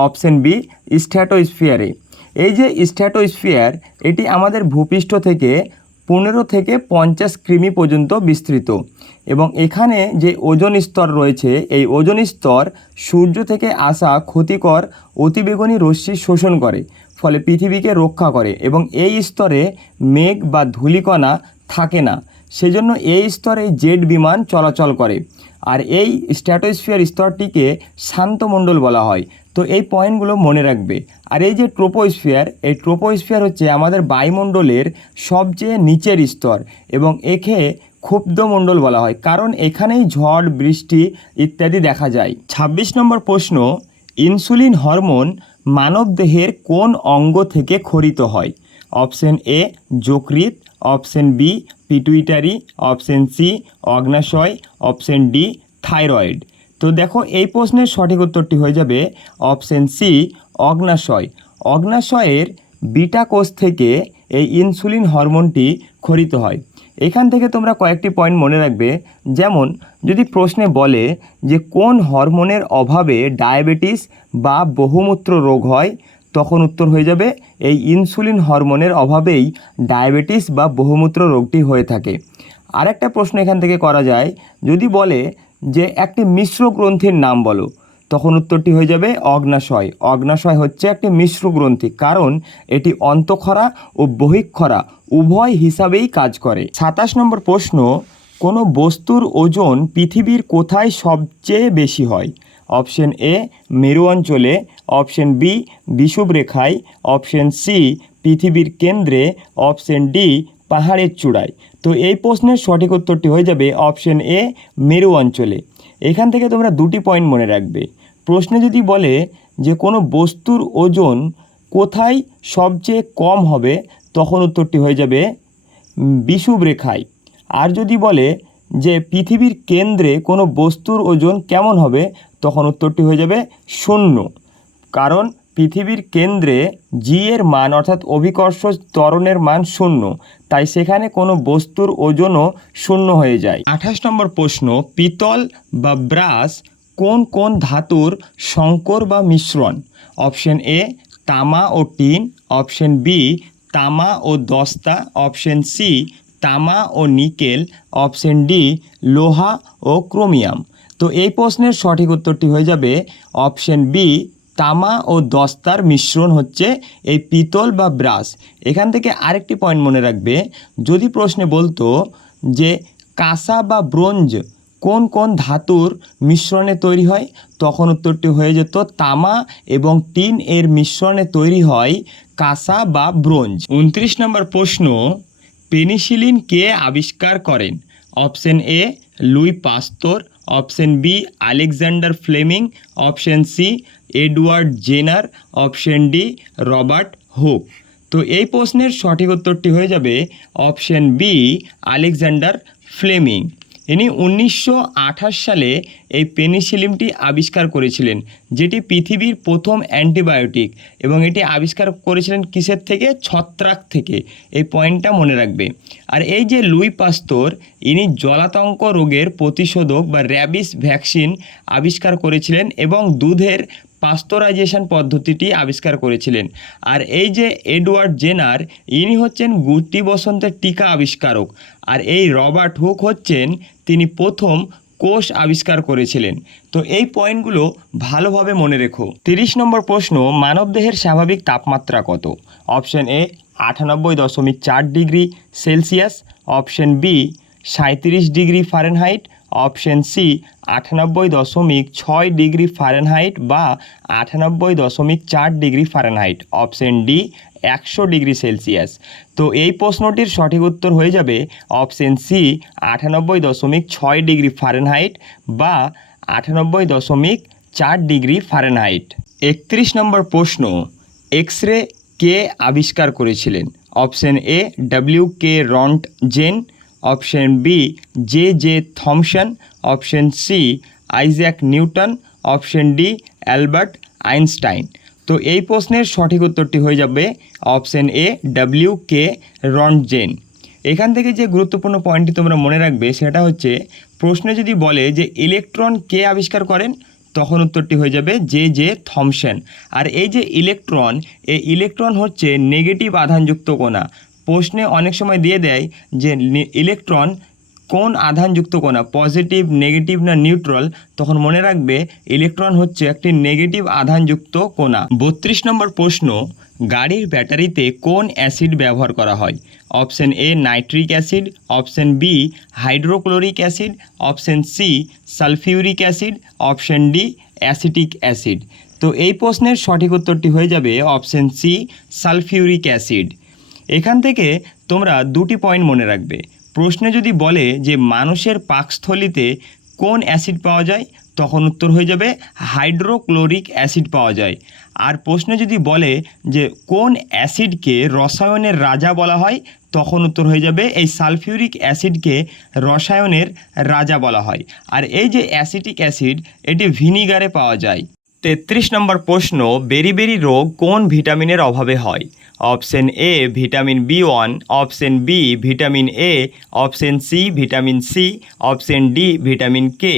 অপশন বি স্ট্র্যাটোস্ফিয়ারে। এই যে স্ট্র্যাটোস্ফিয়ার, এটি আমাদের ভূপৃষ্ঠ থেকে 15 থেকে 50 কিমি পর্যন্ত বিস্তৃত, এবং এখানে যে ওজোন স্তর রয়েছে, এই ওজোন স্তর সূর্য থেকে আসা ক্ষতিকর অতিবেগুনি রশ্মি শোষণ করে, ফলে পৃথিবীকে রক্ষা করে, এবং এই স্তরে মেঘ বা ধূলিকণা থাকে না। সেজন্য এই স্তরে জেট বিমান চলাচল করে, আর এই স্ট্র্যাটোস্ফিয়ার স্তরটিকে শান্তমণ্ডল বলা হয়। তো এই পয়েন্টগুলো মনে রাখবে। আর এই যে ট্রোপোস্ফিয়ার, এই ট্রোপোস্ফিয়ার হচ্ছে আমাদের বায়ুমণ্ডলের সবচেয়ে নিচের স্তর, এবং একে ক্ষুব্ধমণ্ডল বলা হয়, কারণ এখানেই ঝড় বৃষ্টি ইত্যাদি দেখা যায়। 26 নম্বর প্রশ্ন, ইনসুলিন হরমোন মানবদেহের কোন অঙ্গ থেকে ক্ষরিত হয়? অপশন এ যকৃৎ, option B pituitary, option C অগ্নাশয়, অপশন ডি থাইরয়েড। তো দেখো, এই প্রশ্নের সঠিক উত্তরটি হয়ে যাবে অপশন সি অগ্নাশয়। অগ্নাশয়ের বিটা কোষ থেকে এই ইনসুলিন হরমোনটি ক্ষরিত হয়। এখান থেকে তোমরা কয়েকটি পয়েন্ট মনে রাখবে, যেমন যদি প্রশ্নে বলে যে কোন হরমোনের অভাবে ডায়াবেটিস বা বহুমূত্র রোগ হয়, তখন উত্তর হয়ে যাবে এই ইনসুলিন হরমোনের অভাবেই ডায়াবেটিস বা বহুমূত্র রোগটি হয়ে থাকে। আরেকটা প্রশ্ন এখান থেকে করা যায়, যদি বলে যে একটি মিশ্র গ্রন্থির নাম বলো, তখন উত্তরটি হয়ে যাবে অগ্নাশয়। অগ্নাশয় হচ্ছে একটি মিশ্র গ্রন্থি, কারণ এটি অন্তঃক্ষরা ও বহিঃক্ষরা উভয় হিসাবেই কাজ করে। 27 নম্বর প্রশ্ন, কোনো বস্তুর ওজন পৃথিবীর কোথায় সবচেয়ে বেশি হয়? অপশন এ মেরু অঞ্চলে, অপশন বি বিষুবরেখায়, অপশন সি পৃথিবীর কেন্দ্রে, অপশন ডি পাহাড়ের চূড়ায়। তো এই প্রশ্নের সঠিক উত্তরটি হয়ে যাবে অপশন এ মেরু অঞ্চলে। এখান থেকে তোমরা দুটি পয়েন্ট মনে রাখবে। প্রশ্নে যদি বলে যে কোনো বস্তুর ওজন কোথায় সবচেয়ে কম হবে, তখন উত্তরটি হয়ে যাবে বিষুবরেখায়। আর যদি বলে যে পৃথিবীর কেন্দ্রে কোনো বস্তুর ওজন কেমন হবে, তখন উত্তরটি হয়ে যাবে 0, কারণ পৃথিবীর কেন্দ্রে জি এর মান অর্থাৎ অভিকর্ষ ত্বরণের মান 0, তাই সেখানে কোনো বস্তুর ওজনও 0 হয়ে যায়। 28 নম্বর প্রশ্ন, পিতল বা ব্রাস কোন কোন ধাতুর সংকর বা মিশ্রণ? অপশন এ তামা ও টিন, অপশন বি তামা ও দস্তা, অপশন সি তামা ও নিকেল, অপশন ডি লোহা ও ক্রোমিয়াম। তো এই প্রশ্নের সঠিক উত্তরটি হয়ে যাবে অপশন বি তামা ও দস্তার মিশ্রণ হচ্ছে এই পিতল বা ব্রাস। এখান থেকে আরেকটি পয়েন্ট মনে রাখবে, যদি প্রশ্নে বলতো যে কাঁসা বা ব্রোঞ্জ কোন কোন ধাতুর মিশ্রণে তৈরি হয়, তখন উত্তরটি হয়ে যেত তামা এবং টিন এর মিশ্রণে তৈরি হয় কাঁসা বা ব্রোঞ্জ। 29 নম্বর প্রশ্ন, পেনিসিলিন কে আবিষ্কার করেন? Option A Louis Pasteur, option B Alexander Fleming, option C Edward Jenner, option D Robert Hooke. তো এই প্রশ্নের সঠিক উত্তরটি হয়ে যাবে অপশন বি আলেকজান্ডার ফ্লেমিং। ইনি 1928 সালে এই পেনিসিলিনটি আবিষ্কার করেছিলেন, যেটি পৃথিবীর প্রথম অ্যান্টিবায়োটিক, এবং এটি আবিষ্কার করেছিলেন কিসের থেকে? ছত্রাক থেকে। এই পয়েন্টটা মনে রাখবে। আর এই যে লুই পাস্তর, ইনি জলাতঙ্ক রোগের প্রতিষেধক বা র্যাবিস ভ্যাকসিন আবিষ্কার করেছিলেন এবং দুধের পাস্তরাইজেশন পদ্ধতিটি আবিষ্কার করেছিলেন। আর এই যে এডওয়ার্ড জেনার, ইনি হচ্ছেন গুটি বসন্তের টিকা আবিষ্কারক। আর এই রবার্ট হুক হচ্ছেন তিনি প্রথম কোষ আবিষ্কার করেছিলেন। তো এই পয়েন্টগুলো ভালোভাবে মনে রেখো। 30 নম্বর প্রশ্ন, মানবদেহের স্বাভাবিক তাপমাত্রা কত? Option A 98.4 degree Celsius, option B 37 degree Fahrenheit, option C 98.6 degree Fahrenheit বা 98.4 degree Fahrenheit, option D 100 degree Celsius. তো এই প্রশ্নটির সঠিক উত্তর হয়ে যাবে অপশন সি 98.6 ডিগ্রি ফারেনহাইট বা 98.4 ডিগ্রি ফারেনহাইট। 31 নম্বর প্রশ্ন, এক্স রে কে আবিষ্কার করেছিলেন? Option A W K Roentgen, option B J Thomson, option C Isaac Newton, option D Albert Einstein. তো এই প্রশ্নের সঠিক উত্তরটি হয়ে যাবে অপশন এ ডব্লিউ.কে রন্টজেন। এখান থেকে যে গুরুত্বপূর্ণ পয়েন্টটি তোমরা মনে রাখবে সেটা হচ্ছে, প্রশ্নে যদি বলে যে ইলেকট্রন কে আবিষ্কার করেন, তখন উত্তরটি হয়ে যাবে জে থমসন। আর এই যে ইলেকট্রন, এই ইলেকট্রন হচ্ছে নেগেটিভ আধানযুক্ত কণা। প্রশ্নে অনেক সময় দিয়ে দেয় যে ইলেকট্রন কোন আধানযুক্ত কণা, পজিটিভ, নেগেটিভ না নিউট্রাল, তখন মনে রাখবে ইলেকট্রন হচ্ছে একটি নেগেটিভ আধানযুক্ত কণা। 32 নম্বর প্রশ্ন, গাড়ির ব্যাটারিতে কোন অ্যাসিড ব্যবহার করা হয়? Option A nitric acid, option B hydrochloric acid, option C sulphuric acid, option D acetic acid. তো এই প্রশ্নের সঠিক উত্তরটি হয়ে যাবে অপশন সি সালফিউরিক অ্যাসিড। এখান থেকে তোমরা দুটি পয়েন্ট মনে রাখবে। প্রশ্নে যদি বলে যে মানুষের পাকস্থলিতে কোন অ্যাসিড পাওয়া যায়, তখন উত্তর হয়ে যাবে হাইড্রোক্লোরিক অ্যাসিড পাওয়া যায়। আর প্রশ্নে যদি বলে যে কোন অ্যাসিডকে রসায়নের রাজা বলা হয়, তখন উত্তর হয়ে যাবে এই সালফিউরিক অ্যাসিডকে রসায়নের রাজা বলা হয়। আর এই যে অ্যাসিটিক অ্যাসিড, এটি ভিনিগারে পাওয়া যায়। 33 নম্বর প্রশ্ন, বেরিবেরি রোগ কোন ভিটামিনের অভাবে হয়? Option A vitamin B one, option B vitamin A, option C vitamin C, option D vitamin K.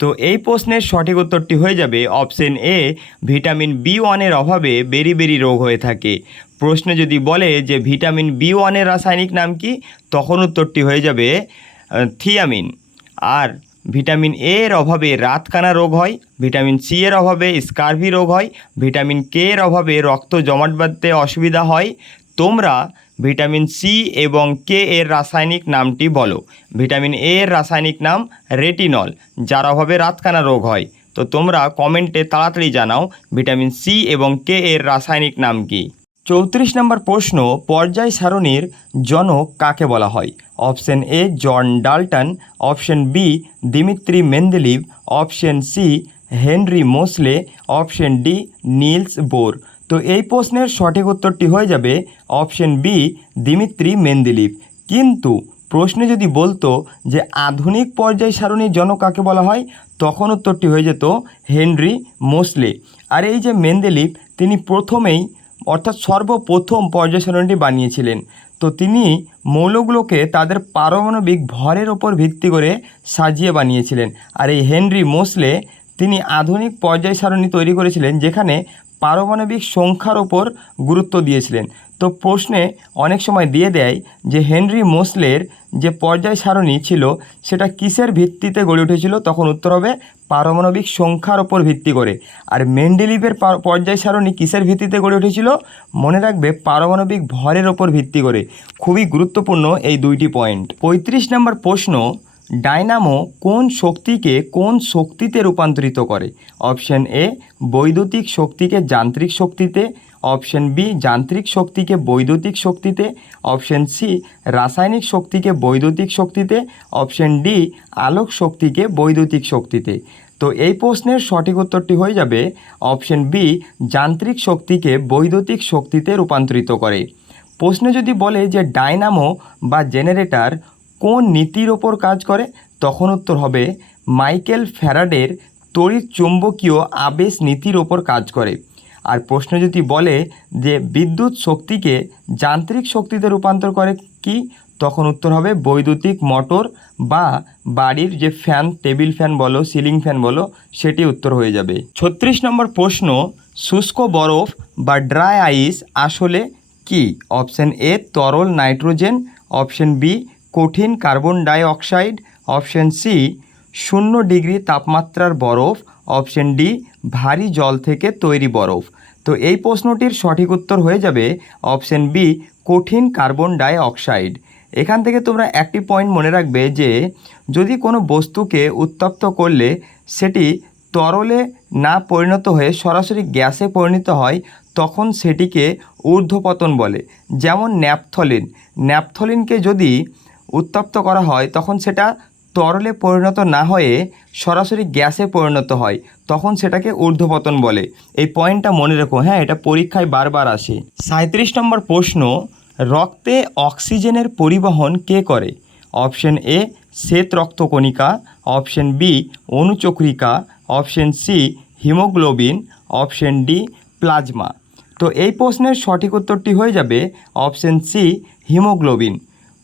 তো এই প্রশ্নের সঠিক উত্তরটি হয়ে যাবে অপশন এ ভিটামিন বি1-এর অভাবে বেরিবেরি রোগ হয়ে থাকে। প্রশ্নে যদি বলে যে ভিটামিন বি1-এর রাসায়নিক নাম কি, তখন উত্তরটি হয়ে যাবে থিয়ামিন। আর ভিটামিন এ এর অভাবে রাতকানা রোগ হয়, ভিটামিন সি এর অভাবে স্কারভি রোগ হয়, ভিটামিন কে এর অভাবে রক্ত জমাট বাঁধতে অসুবিধা হয়। তোমরা ভিটামিন সি এবং কে এর রাসায়নিক নামটি বলো। ভিটামিন এ এর রাসায়নিক নাম রেটিনল, যার অভাবে রাতকানা রোগ হয়। তো তোমরা কমেন্টে তাড়াতাড়ি জানাও ভিটামিন সি এবং কে এর রাসায়নিক নাম কি। 34 নম্বর প্রশ্ন, পর্যায় সারণীর জনক কাকে বলা হয়? Option A John Dalton, option B Dmitri Mendeleev, option C Henry Moseley, option D Niels Bohr. তো এই প্রশ্নের সঠিক উত্তরটি হয়ে যাবে অপশন বি দিমিত্রি মেন্ডেলিভ। কিন্তু প্রশ্নে যদি বলতো যে আধুনিক পর্যায় সারণীর জনক কাকে বলা হয়, তখন উত্তরটি হয়ে যেত হেনরি মোসলে। আর এই যে মেন্ডেলিভ, তিনি প্রথমেই অর্থাৎ সর্বপ্রথম পর্যায় সারণীটি বানিয়েছিলেন। তো তিনি মৌলগুলোকে তাদের পারমাণবিক ভরের ওপর ভিত্তি করে সাজিয়ে বানিয়েছিলেন। আর এই হেনরি মোসলে তিনি আধুনিক পর্যায় সারণী তৈরি করেছিলেন, যেখানে পারমাণবিক সংখ্যার ওপর গুরুত্ব দিয়েছিলেন। তো প্রশ্নে অনেক সময় দিয়ে দেয় যে হেনরি মোসলের যে পর্যায় সারণী ছিল সেটা কিসের ভিত্তিতে গড়ে উঠেছিল, তখন উত্তর হবে পারমাণবিক সংখ্যার ওপর ভিত্তি করে। আর মেন্ডেলিভের পর্যায় সারণী কিসের ভিত্তিতে গড়ে উঠেছিল, মনে রাখবে পারমাণবিক ভরের ওপর ভিত্তি করে। খুবই গুরুত্বপূর্ণ এই দুইটি পয়েন্ট। 35 নম্বর প্রশ্ন, ডায়নামো কোন শক্তিকে কোন শক্তিতে রূপান্তরিত করে? অপশন এ বৈদ্যুতিক শক্তিকে যান্ত্রিক শক্তিতে, অপশন বি যান্ত্রিক শক্তিকে বৈদ্যুতিক শক্তিতে, অপশন সি রাসায়নিক শক্তিকে বৈদ্যুতিক শক্তিতে, অপশন ডি আলোক শক্তিকে বৈদ্যুতিক শক্তিতে। তো এই প্রশ্নের সঠিক উত্তরটি হয়ে যাবে অপশন বি যান্ত্রিক শক্তিকে বৈদ্যুতিক শক্তিতে রূপান্তরিত করে। প্রশ্নে যদি বলে যে ডায়নামো বা জেনারেটর কোন নীতির ওপর কাজ করে, তখন উত্তর হবে মাইকেল ফ্যারাডের তড়িৎ চুম্বকীয় আবেশ নীতির ওপর কাজ করে। আর প্রশ্ন যদি বলে যে বিদ্যুৎ শক্তিকে যান্ত্রিক শক্তিতে রূপান্তর করে কি, তখন উত্তর হবে বৈদ্যুতিক মোটর বা বাড়ির যে ফ্যান, টেবিল ফ্যান বলো, সিলিং ফ্যান বলো, সেটি উত্তর হয়ে যাবে। 36 নম্বর প্রশ্ন, শুষ্ক বরফ বা ড্রাই আইস আসলে কি? অপশন এ তরল নাইট্রোজেন, অপশন বি কঠিন carbon die oxide, option C 0 degree তাপমাত্রার বরফ, অপশন ডি ভারী জল থেকে তৈরি বরফ। তো এই প্রশ্নটির সঠিক উত্তর হয়ে যাবে অপশন বি কঠিন কার্বন ডাই অক্সাইড। এখান থেকে তোমরা একটি পয়েন্ট মনে রাখবে যে যদি কোনো বস্তুকে উত্তপ্ত করলে সেটি তরলে না পরিণত হয়ে সরাসরি গ্যাসে পরিণত হয়, তখন সেটিকে ঊর্ধ্বপতন বলে। যেমন ন্যাপথলিনকে যদি উত্তপ্ত করা হয় তখন সেটা তরলে পরিণত না হয়ে সরাসরি গ্যাসে পরিণত হয়, তখন সেটাকে ঊর্ধ্বপতন বলে। এই পয়েন্টটা মনে রেখো, হ্যাঁ, এটা পরীক্ষায় বারবার আসে। 37 নম্বর প্রশ্ন, রক্তে অক্সিজেনের পরিবহন কে করে? অপশন এ শ্বেত রক্তকণিকা, অপশন বি অণুচক্রিকা, option C haemoglobin, option D plasma. তো এই প্রশ্নের সঠিক উত্তরটি হয়ে যাবে অপশন সি হিমোগ্লোবিন।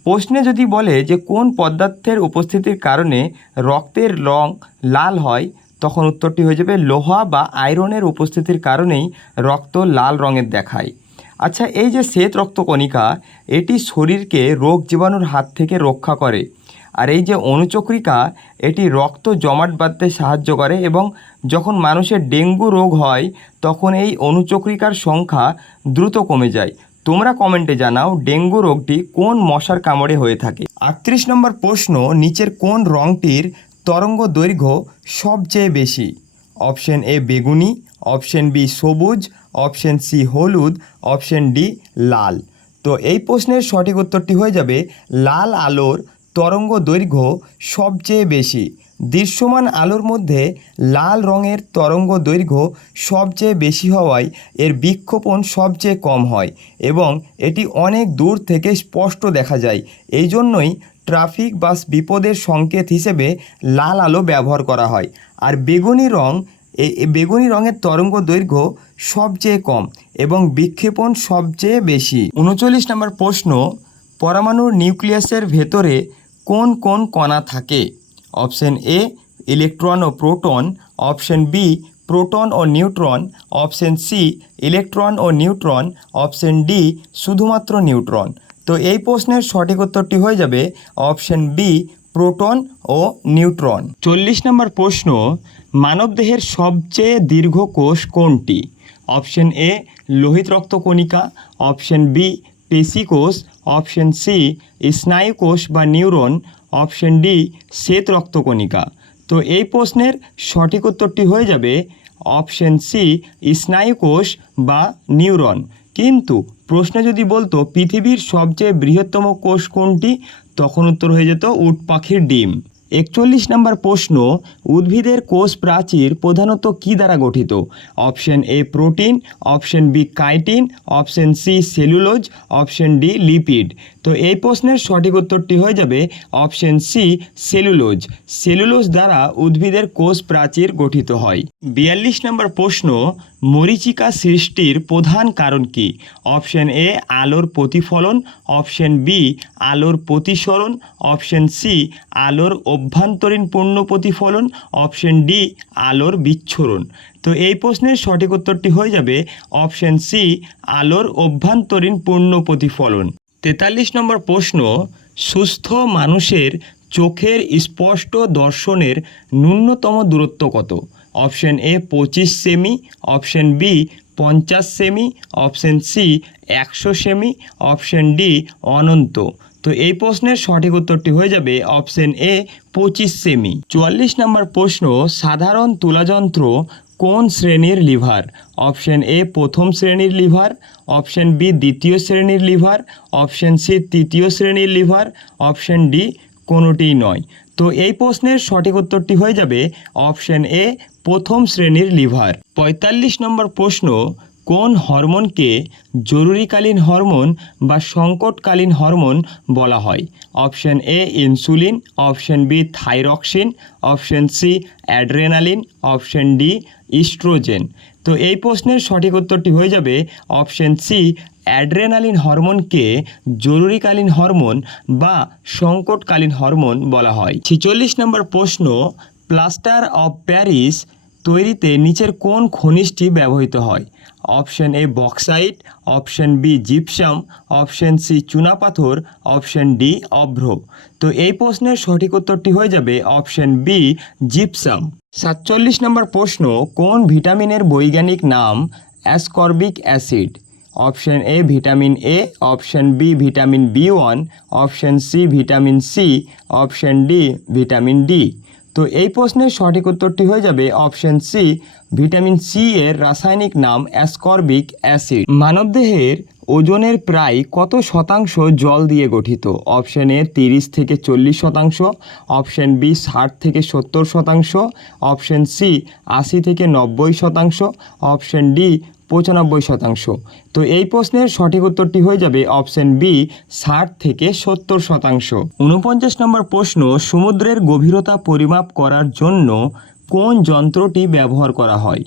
প্রশ্নে যদি বলে যে কোন পদার্থের উপস্থিতির কারণে রক্তের রং লাল হয়, তখন উত্তরটি হয়ে যাবে লোহা বা আয়রনের উপস্থিতির কারণেই রক্ত লাল রঙের দেখায়। আচ্ছা, এই যে শ্বেত রক্তকণিকা, এটি শরীরকে রোগ জীবাণুর হাত থেকে রক্ষা করে। আর এই যে অণুচক্রিকা, এটি রক্ত জমাট বাঁধতে সাহায্য করে এবং যখন মানুষের ডেঙ্গু রোগ হয় তখন এই অণুচক্রিকার সংখ্যা দ্রুত কমে যায়। তোমরা কমেন্টে জানাও ডেঙ্গু রোগটি কোন মশার কামড়ে হয়ে থাকে। 38 নম্বর প্রশ্ন, নিচের কোন রঙটির তরঙ্গ দৈর্ঘ্য সবচেয়ে বেশি? অপশন এ বেগুনি, অপশন বি সবুজ, অপশন সি হলুদ, অপশন ডি লাল। তো এই প্রশ্নের সঠিক উত্তরটি হয়ে যাবে লাল আলোর তরঙ্গ দৈর্ঘ্য সবচেয়ে বেশি। দৃশ্যমান আলোর মধ্যে লাল রঙের তরঙ্গ দৈর্ঘ্য সবচেয়ে বেশি হওয়ায় এর বিক্ষেপণ সবচেয়ে কম হয় এবং এটি অনেক দূর থেকে স্পষ্ট দেখা যায়। এই জন্যই ট্রাফিক বা বিপদের সংকেত হিসেবে লাল আলো ব্যবহার করা হয়। আর বেগুনি রঙের তরঙ্গ দৈর্ঘ্য সবচেয়ে কম এবং বিক্ষেপণ সবচেয়ে বেশি। 39 নম্বর প্রশ্ন, পরমাণুর নিউক্লিয়াসের ভেতরে কোন কোন কণা থাকে? অপশন এ ইলেকট্রন ও প্রোটন, অপশন বি প্রোটন ও নিউট্রন, অপশন সি ইলেকট্রন ও নিউট্রন, অপশন ডি শুধুমাত্র নিউট্রন। তো এই প্রশ্নের সঠিক উত্তরটি হয়ে যাবে অপশন বি প্রোটন ও নিউট্রন। 40 নম্বর প্রশ্ন, মানবদেহের সবচেয়ে দীর্ঘ কোষ কোনটি? অপশন এ লোহিত রক্তকণিকা, অপশন বি পেশিকোষ, অপশন সি স্নায়ুকোষ বা নিউরন, অপশন ডি শ্বেত রক্তকণিকা। তো এই প্রশ্নের সঠিক উত্তরটি হয়ে যাবে অপশন সি স্নায়ুকোষ বা নিউরন। কিন্তু প্রশ্নে যদি বলতো পৃথিবীর সবচেয়ে বৃহত্তম কোষ কোনটি, তখন উত্তর হয়ে যেত উট পাখির ডিম। 41 নম্বর প্রশ্ন, উদ্ভিদের কোষ প্রাচীর প্রধানত কী দ্বারা গঠিত? Option A protein, option B chitin, option C cellulose, option D lipid. তো এই প্রশ্নের সঠিক উত্তরটি হয়ে যাবে অপশন সি সেলুলোজ। সেলুলোজ দ্বারা উদ্ভিদের কোষ প্রাচীর গঠিত হয়। 42 নম্বর প্রশ্ন, মরীচিকা সৃষ্টির প্রধান কারণ কি? অপশন এ আলোর প্রতিফলন, অপশন বি আলোর প্রতিসরণ, অপশন সি আলোর অভ্যন্তরীণ পূর্ণ প্রতিফলন, অপশন ডি আলোর বিচ্ছুরণ। তো এই প্রশ্নের সঠিক উত্তরটি হয়ে যাবে অপশন সি আলোর অভ্যন্তরীণ পূর্ণ প্রতিফলন। 43 নম্বর প্রশ্ন, সুস্থ মানুষের চোখের স্পষ্ট দর্শনের ন্যূনতম দূরত্ব কত? অপশন এ 25 সেমি, অপশন বি 50 সেমি, অপশন সি 100 সেমি, অপশন ডি অনন্ত। তো এই প্রশ্নের সঠিক উত্তরটি হয়ে যাবে অপশন এ 25 সেমি। 44 নম্বর প্রশ্ন, সাধারণ তুলাযন্ত্র কোন শ্রেণীর লিভার? অপশন এ প্রথম শ্রেণীর লিভার, অপশন বি দ্বিতীয় শ্রেণীর লিভার, অপশন সি তৃতীয় শ্রেণীর লিভার, অপশন ডি কোনোটিই নয়। তো এই প্রশ্নের সঠিক উত্তরটি হয়ে যাবে অপশন এ প্রথম শ্রেণীর লিভার। ৪৫ নম্বর প্রশ্ন, কোন হরমোনকে জরুরিকালীন হরমোন বা সংকটকালীন হরমোন বলা হয়? Option A insulin, option B thyroxine, option C adrenaline, option D oestrogen. তো এই প্রশ্নের সঠিক উত্তরটি হয়ে যাবে অপশন সি অ্যাড্রেনালিন হরমোনকে জরুরিকালীন হরমোন বা সংকটকালীন হরমোন বলা হয়। ৪৬ নম্বর প্রশ্ন, প্লাস্টার অফ প্যারিস তৈরিতে নিচের কোন খনিজটি ব্যবহৃত হয়? Option A bauxite, option B gypsum, option C চুনাপাথর, অপশন ডি অভ্র। তো এই প্রশ্নের সঠিক উত্তরটি হয়ে যাবে অপশন বি জিপসাম। ৪৭ নম্বর প্রশ্ন, কোন ভিটামিনের বৈজ্ঞানিক নাম ascorbic acid? Option A vitamin A, option B vitamin B one, option C vitamin C, option D vitamin D. তো এই প্রশ্নের সঠিক উত্তরটি হয়ে যাবে অপশন সি ভিটামিন সি এর রাসায়নিক নাম অ্যাসকর্বিক অ্যাসিড। মানবদেহের ওজনের প্রায় কত শতাংশ জল দিয়ে গঠিত? অপশন এ 30 থেকে 40%, অপশন বি 60 থেকে 70%, অপশন সি 80 থেকে 90%, অপশন ডি 95%। তো এই প্রশ্নের সঠিক উত্তরটি হয়ে যাবে অপশন বি 60 থেকে 70%। ৪৯ নম্বর প্রশ্ন, সমুদ্রের গভীরতা পরিমাপ করার জন্য কোন যন্ত্রটি ব্যবহার করা হয়?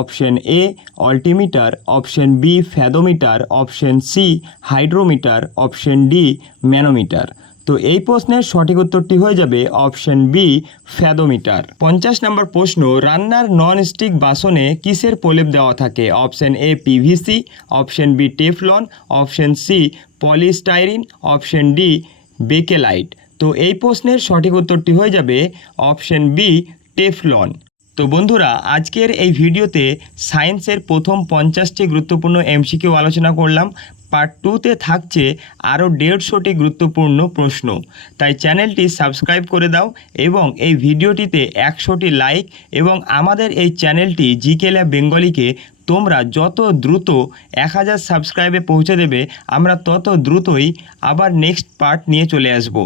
Option A altimeter, option B fathometer, option C hydrometer, option D manometer. তো এই প্রশ্নের সঠিক উত্তরটি হয়ে যাবে অপশন বি ফ্যাদোমিটার। ৫০ নম্বর প্রশ্ন, রান্নার ননস্টিক বাসনে কিসের প্রলেপ দেওয়া থাকে? Option A PVC, option B Teflon, option C polystyrene, option D Bakelite. তো এই প্রশ্নের সঠিক উত্তরটি হয়ে যাবে অপশন বি টেফলন। তো বন্ধুরা, আজকের এই ভিডিওতে সায়েন্সের প্রথম 50টি গুরুত্বপূর্ণ এমসিকিউ আলোচনা করলাম। পার্ট 2তে থাকছে আরও 150টি গুরুত্বপূর্ণ প্রশ্ন। তাই চ্যানেলটি সাবস্ক্রাইব করে দাও এবং এই ভিডিওটিতে 100টি লাইক, এবং আমাদের এই চ্যানেলটি জিকে ল্যাব বেঙ্গলিকে তোমরা যত দ্রুত 1000 সাবস্ক্রাইবে পৌঁছে দেবে, আমরা তত দ্রুতই আবার নেক্সট পার্ট নিয়ে চলে আসব।